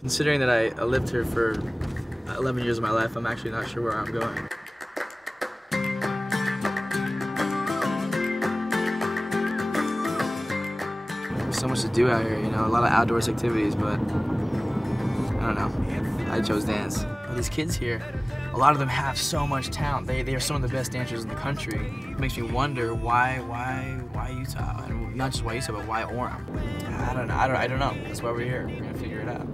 Considering that I lived here for 11 years of my life, I'm actually not sure where I'm going. There's so much to do out here, you know, a lot of outdoors activities, but I don't know. I chose dance. Well, these kids here, a lot of them have so much talent. They are some of the best dancers in the country. It makes me wonder why Utah, and not just why Utah, but why Orem. I don't know. That's why we're here. We're gonna figure it out.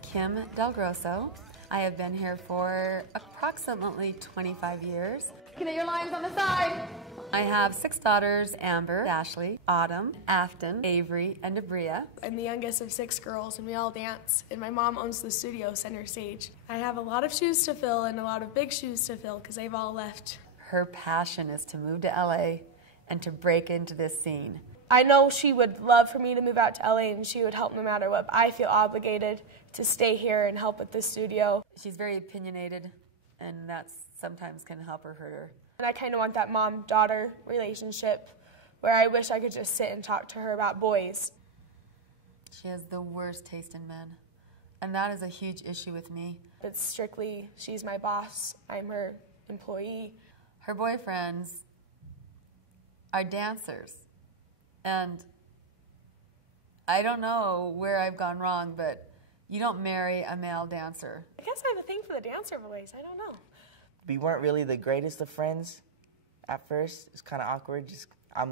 Kim Del Grosso. I have been here for approximately 25 years. Get your lines on the side. I have 6 daughters, Amber, Ashley, Autumn, Afton, Avery, and Abria. I'm the youngest of 6 girls, and we all dance, and my mom owns the studio, Center Stage. I have a lot of shoes to fill and a lot of big shoes to fill because they've all left. Her passion is to move to LA and to break into this scene. I know she would love for me to move out to LA and she would help no matter what. I feel obligated to stay here and help at the studio. She's very opinionated, and that sometimes can help or hurt her. And I kind of want that mom-daughter relationship where I wish I could just sit and talk to her about boys. She has the worst taste in men, and that is a huge issue with me. It's strictly, she's my boss, I'm her employee. Her boyfriends are dancers. And I don't know where I've gone wrong, but you don't marry a male dancer. I guess I have a thing for the dancer boys. I don't know. We weren't really the greatest of friends at first. It's kind of awkward. I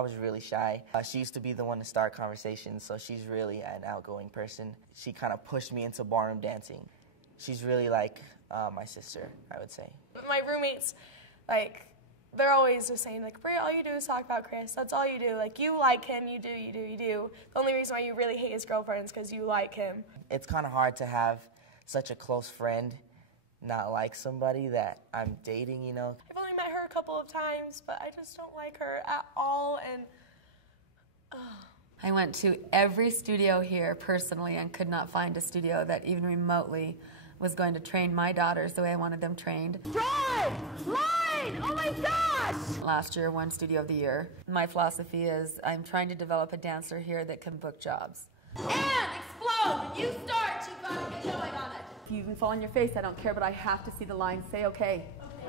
was really shy. She used to be the one to start conversations, so she's really an outgoing person. She kind of pushed me into ballroom dancing. She's really like my sister, I would say. My roommates, like, they're always just saying, like, Bria, all you do is talk about Chris. That's all you do. Like, you like him, you do. The only reason why you really hate his girlfriend is because you like him. It's kind of hard to have such a close friend not like somebody that I'm dating, you know. I've only met her a couple of times, but I just don't like her at all, and I went to every studio here personally and could not find a studio that even remotely was going to train my daughters the way I wanted them trained. Drive! Line! Oh my gosh! Last year, won Studio of the Year. My philosophy is I'm trying to develop a dancer here that can book jobs. And explode! When you start, you gotta get going on it. If you can fall on your face, I don't care, but I have to see the line. Say okay.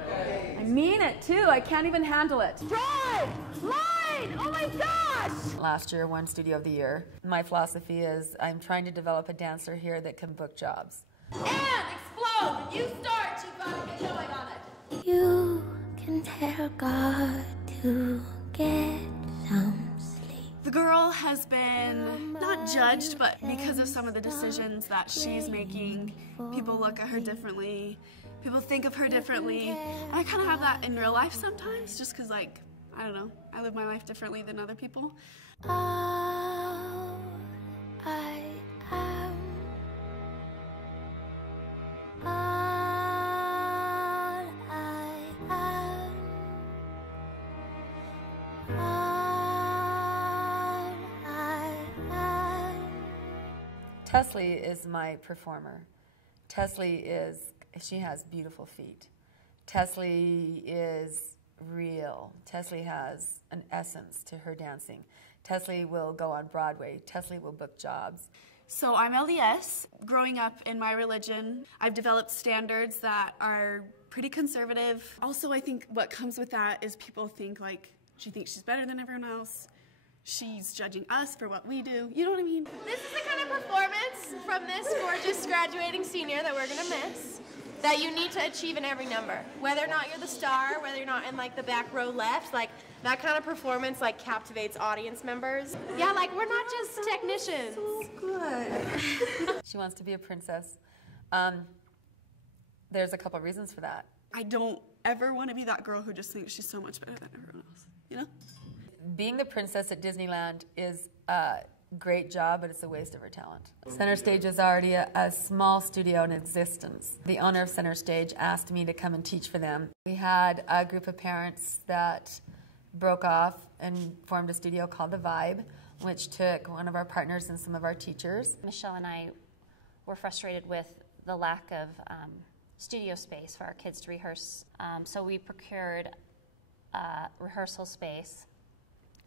Okay. I mean it too. I can't even handle it. Drive! Line! Oh my gosh! Last year, won Studio of the Year. My philosophy is I'm trying to develop a dancer here that can book jobs. And explode! When you start, you gotta get going on it. You can tell God to get some sleep. The girl has been not judged, but because of some of the decisions that she's making, people look at her differently, people think of her differently, and I kind of have that in real life sometimes, just because, like, I don't know, I live my life differently than other people. All I am. All I am. All I am. Teslie is my performer. Teslie she has beautiful feet. Teslie is real. Teslie has an essence to her dancing. Teslie will go on Broadway. Teslie will book jobs. So I'm LDS. Growing up in my religion, I've developed standards that are pretty conservative. Also, I think what comes with that is people think, like, she thinks she's better than everyone else. She's judging us for what we do. You know what I mean? This is the kind of performance from this gorgeous graduating senior that we're gonna miss, that you need to achieve in every number. Whether or not you're the star, whether you're not in, like, the back row left, like, that kind of performance, like, captivates audience members. Yeah, like, we're not just technicians. So good. She wants to be a princess. There's a couple reasons for that. I don't ever want to be that girl who just thinks she's so much better than everyone else, you know? being the princess at Disneyland is a great job, but it's a waste of her talent. Center Stage is already a small studio in existence. The owner of Center Stage asked me to come and teach for them. We had a group of parents that broke off and formed a studio called The Vibe, which took one of our partners and some of our teachers. Michelle and I were frustrated with the lack of studio space for our kids to rehearse. So we procured a rehearsal space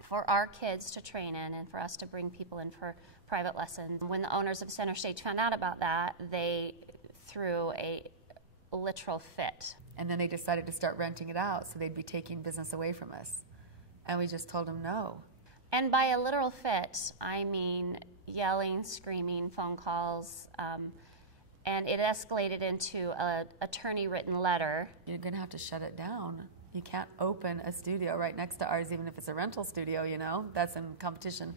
for our kids to train in and for us to bring people in for private lessons. When the owners of Center Stage found out about that, they threw a literal fit. And then they decided to start renting it out so they'd be taking business away from us. And we just told them no. And by a literal fit, I mean yelling, screaming, phone calls, and it escalated into an attorney-written letter. You're going to have to shut it down. You can't open a studio right next to ours, even if it's a rental studio, you know? That's in competition.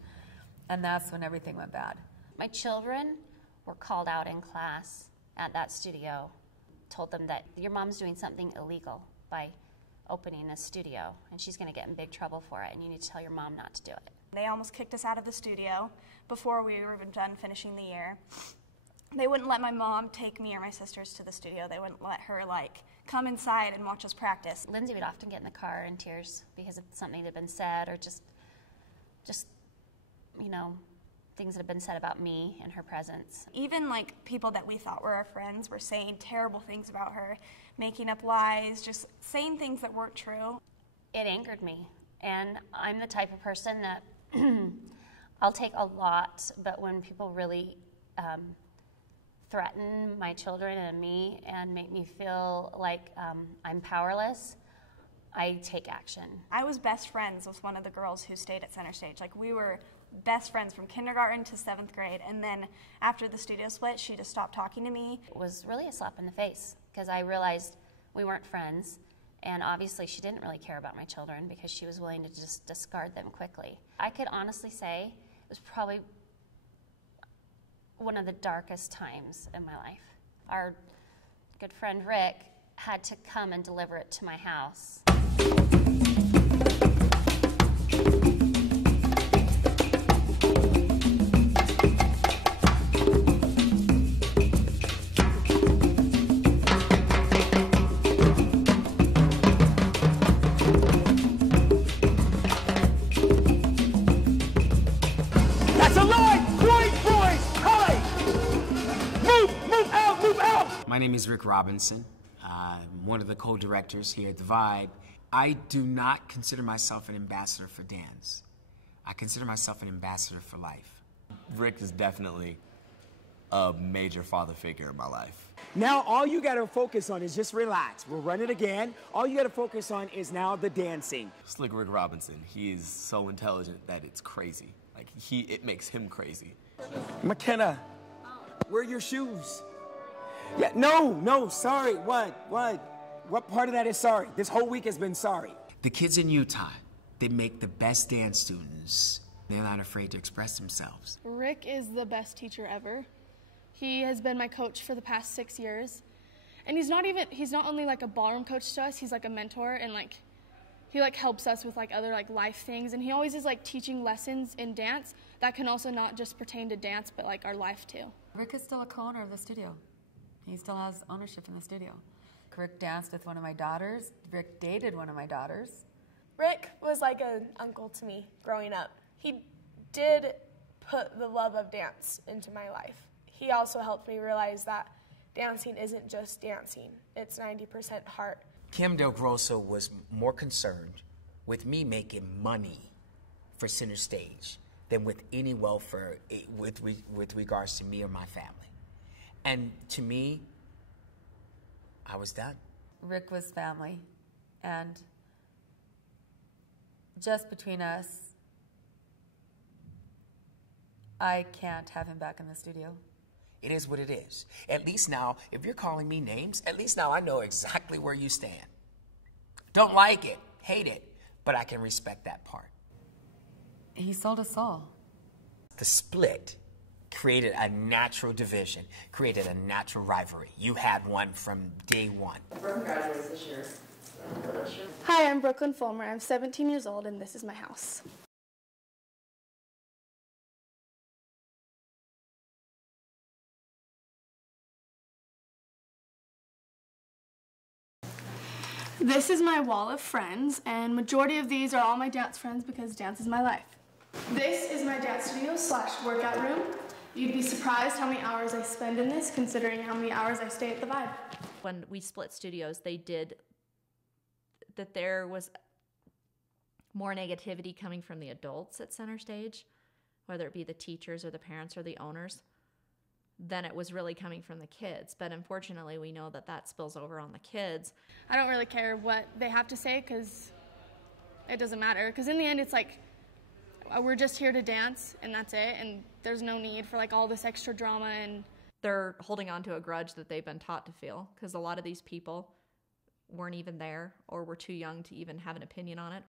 And that's when everything went bad. My children were called out in class at that studio, told them that your mom's doing something illegal by opening a studio, and she's going to get in big trouble for it, and you need to tell your mom not to do it. They almost kicked us out of the studio before we were even done finishing the year. They wouldn't let my mom take me or my sisters to the studio. They wouldn't let her, come inside and watch us practice. Lindsay would often get in the car in tears because of something that had been said, or just things that had been said about me in her presence. Even people that we thought were our friends were saying terrible things about her, making up lies, just saying things that weren't true. It angered me, and I'm the type of person that I'll take a lot, but when people really threaten my children and me and make me feel like I'm powerless, I take action. I was best friends with one of the girls who stayed at Center Stage. We were best friends from kindergarten to 7th grade, and then after the studio split, she just stopped talking to me. It was really a slap in the face because I realized we weren't friends, and obviously she didn't really care about my children because she was willing to just discard them quickly. I could honestly say it was probably one of the darkest times in my life. Our good friend Rick had to come and deliver it to my house. My name is Rick Robinson. I'm one of the co-directors here at The Vibe. I do not consider myself an ambassador for dance. I consider myself an ambassador for life. Rick is definitely a major father figure in my life. Now all you gotta focus on is just relax. We'll run it again. All you gotta focus on is now the dancing. Slick Rick Robinson, he is so intelligent that it's crazy. It makes him crazy. McKenna, where are your shoes? Yeah, no, sorry, what part of that is sorry? This whole week has been sorry. The kids in Utah, they make the best dance students. They're not afraid to express themselves. Rick is the best teacher ever. He has been my coach for the past 6 years. And he's not only a ballroom coach to us, he's a mentor, and he helps us with other life things, and he always is teaching lessons in dance that can also not just pertain to dance but our life too. Rick is still a co-owner of the studio. He still has ownership in the studio. Rick danced with one of my daughters. Rick dated one of my daughters. Rick was like an uncle to me growing up. He did put the love of dance into my life. He also helped me realize that dancing isn't just dancing. It's 90% heart. Kim Del Grosso was more concerned with me making money for Center Stage than with any welfare with regards to me or my family. And to me, I was done. Rick was family, and just between us, I can't have him back in the studio. It is what it is. At least now, if you're calling me names, at least now I know exactly where you stand. Don't like it, hate it, but I can respect that part. He sold us all. The split created a natural division, created a natural rivalry. You had one from day one. Brooke graduates this year. Hi, I'm Brooklyn Fulmer. I'm 17 years old, and this is my house. This is my wall of friends, and majority of these are all my dance friends because dance is my life. This is my dance studio / workout room. You'd be surprised how many hours I spend in this, considering how many hours I stay at the Vibe. When we split studios, there was more negativity coming from the adults at Center Stage, whether it be the teachers or the parents or the owners, than it was really coming from the kids. But unfortunately, we know that spills over on the kids. I don't really care what they have to say because it doesn't matter. Because in the end, it's like, we're just here to dance and that's it. And there's no need for like all this extra drama. And they're holding on to a grudge that they've been taught to feel, because a lot of these people weren't even there or were too young to even have an opinion on it